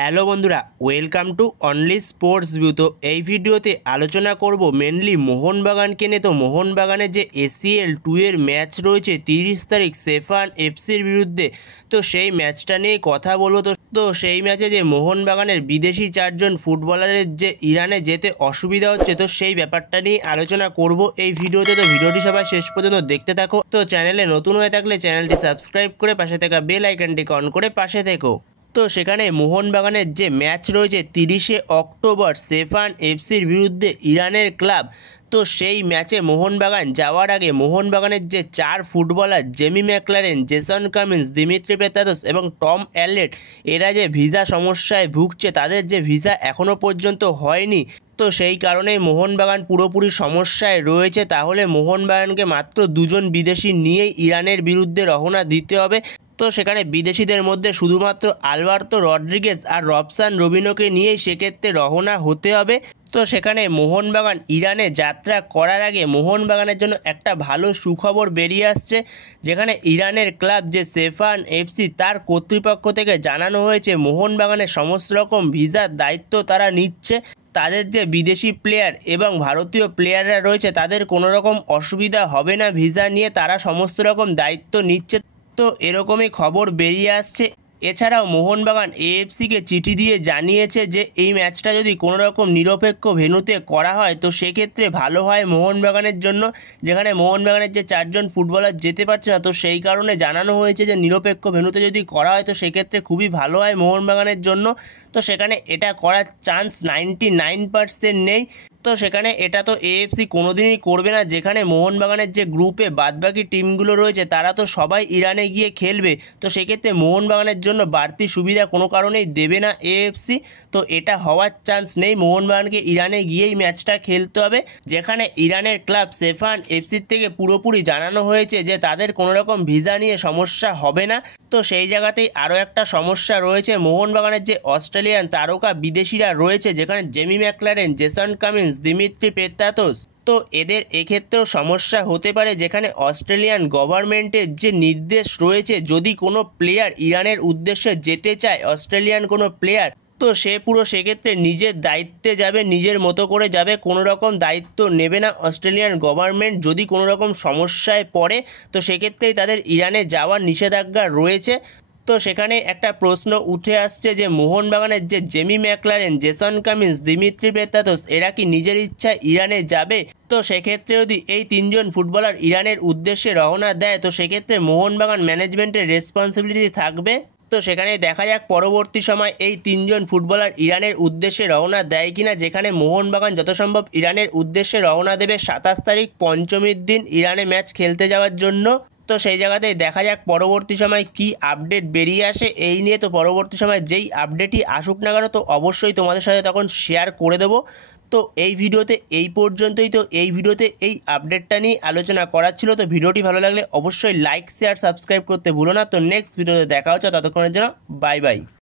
Hello বন্ধুরা, welcome to only sports view. তো এই ভিডিওতে আলোচনা করব মেনলি মোহনবাগানকে নিয়ে। তো মোহনবাগানের যে এসিএল 2 এর ম্যাচ রয়েছে 30 তারিখ সেফান এফসির বিরুদ্ধে, তো সেই ম্যাচটা নিয়ে কথা বলবো। তো সেই ম্যাচে যে মোহনবাগানের বিদেশি 4জন ফুটবলারের যে ইরানে যেতে অসুবিধা হচ্ছে, তো সেই ব্যাপারটা নিয়ে আলোচনা করব এই ভিডিওতে। তো ভিডিওটি সবাই শেষ পর্যন্ত দেখতে থাকো। তো চ্যানেলে নতুন হয়ে থাকলে চ্যানেলটি সাবস্ক্রাইব করে পাশে থাকা বেল আইকনটিকে অন করে পাশে থেকো। তো সেখানে মোহনবাগানের যে ম্যাচ রয়েছে 30শে অক্টোবর সেফান এফসির বিরুদ্ধে ইরানের ক্লাব, তো সেই ম্যাচে মোহনবাগান যাওয়ার আগে মোহনবাগানের যে 4 footballer Jamie Maclaren, Jason Cummings, Dimitri Petratos এবং টম অ্যালেট, এরা যে ভিসা সমস্যায় ভুগছে, তাদের যে ভিসা এখনও পর্যন্ত হয়নি। তো সেই কারণেই মোহনবাগান পুরোপুরি সমস্যায় রয়েছে। তাহলে মোহনবাগানকে মাত্র 2জন বিদেশি নিয়েই ইরানের বিরুদ্ধে রওনা দিতে হবে। তো সেখানে বিদেশিদের মধ্যে শুধুমাত্র আলবার্তো রড্রিগেজ আর রবসান রবিনোকে নিয়েই সেক্ষেত্রে রওনা হতে হবে। তো সেখানে মোহনবাগান ইরানে যাত্রা করার আগে মোহনবাগানের জন্য একটা ভালো সুখবর বেরিয়ে আসছে, যেখানে ইরানের ক্লাব যে সেফান এফসি, তার কর্তৃপক্ষ থেকে জানানো হয়েছে মোহনবাগানের সমস্ত রকম ভিসার দায়িত্ব তারা নিচ্ছে। তাদের যে বিদেশি প্লেয়ার এবং ভারতীয় প্লেয়াররা রয়েছে তাদের কোনো রকম অসুবিধা হবে না ভিসা নিয়ে, তারা সমস্ত রকম দায়িত্ব নিচ্ছে। তো এরকমই খবর বেরিয়ে আসছে। এছাড়াও মোহনবাগান এএফসিকে চিঠি দিয়ে জানিয়েছে যে এই ম্যাচটা যদি কোনো রকম নিরপেক্ষ ভেন্যুতে করা হয় তো সেক্ষেত্রে ভালো হয় মোহনবাগানের জন্য, যেখানে মোহনবাগানের যে 4জন ফুটবলার যেতে পারছে না। তো সেই কারণে জানানো হয়েছে যে নিরপেক্ষ ভেন্যুতে যদি করা হয় তো সেক্ষেত্রে খুবই ভালো হয় মোহনবাগানের জন্য। তো সেখানে এটা করার চান্স 99% নেই। তো সেখানে এটা তো এএফসি কোনোদিনই করবে না, যেখানে মোহনবাগানের যে গ্রুপে বাদবাকি টিমগুলো রয়েছে তারা তো সবাই ইরানে গিয়ে খেলবে। তো সেক্ষেত্রে মোহনবাগানের জন্য বাড়তি সুবিধা কোনো কারণেই দেবে না এএফসি। তো এটা হওয়ার চান্স নেই, মোহনবাগানকে ইরানে গিয়েই ম্যাচটা খেলতে হবে। যেখানে ইরানের ক্লাব সেফান এফসির থেকে পুরোপুরি জানানো হয়েছে যে তাদের কোনো রকম ভিসা নিয়ে সমস্যা হবে না। তো সেই জায়গাতেই আরও একটা সমস্যা রয়েছে, মোহনবাগানের যে অস্ট্রেলিয়ান তারকা বিদেশিরা রয়েছে, যেখানে Jamie Maclaren, Jason Cummings, Dimitri Petratos, তো এদের এক্ষেত্রেও সমস্যা হতে পারে। যেখানে অস্ট্রেলিয়ান গভর্নমেন্টের যে নির্দেশ রয়েছে, যদি কোনো প্লেয়ার ইরানের উদ্দেশ্যে যেতে চায়, অস্ট্রেলিয়ান কোনো প্লেয়ার, তো সে পুরো সেক্ষেত্রে নিজের দায়িত্বে যাবে, নিজের মতো করে যাবে, কোনো রকম দায়িত্ব নেবে না অস্ট্রেলিয়ান গভর্নমেন্ট। যদি কোনো রকম সমস্যায় পড়ে তো সেক্ষেত্রেই তাদের ইরানে যাওয়ার নিষেধাজ্ঞা রয়েছে। তো সেখানে একটা প্রশ্ন উঠে আসছে যে মোহনবাগানের যে Jamie Maclaren, Jason Cummings, Dimitri Petratos, এরা কি নিজের ইচ্ছায় ইরানে যাবে? তো সেক্ষেত্রে যদি এই 3জন ফুটবলার ইরানের উদ্দেশ্যে রওনা দেয় তো সেক্ষেত্রে মোহনবাগান ম্যানেজমেন্টের রেসপন্সিবিলিটি থাকবে। তো সেখানে দেখা যাক পরবর্তী সময় এই 3জন ফুটবলার ইরানের উদ্দেশ্যে রওনা দেয় কিনা। যেখানে মোহনবাগান যত সম্ভব ইরানের উদ্দেশ্যে রওনা দেবে 27 তারিখ পঞ্চমীর দিন ইরানে ম্যাচ খেলতে যাওয়ার জন্য। তো সেই জায়গাতেই দেখা যাক পরবর্তী সময় কি আপডেট বেরিয়ে আসে এই নিয়ে। তো পরবর্তী সময় যেই আপডেটই আসুক না কেন তো অবশ্যই তোমাদের সাথে তখন শেয়ার করে দেবো। তো এই ভিডিওতে এই পর্যন্তই। তো এই ভিডিওতে এই আপডেটটা নিয়ে আলোচনা করার ছিল। তো ভিডিওটি ভালো লাগলে অবশ্যই লাইক, শেয়ার, সাবস্ক্রাইব করতে ভুলো না। তো নেক্সট ভিডিওতে দেখা হচ্ছে, ততক্ষণের জন্য বাই বাই।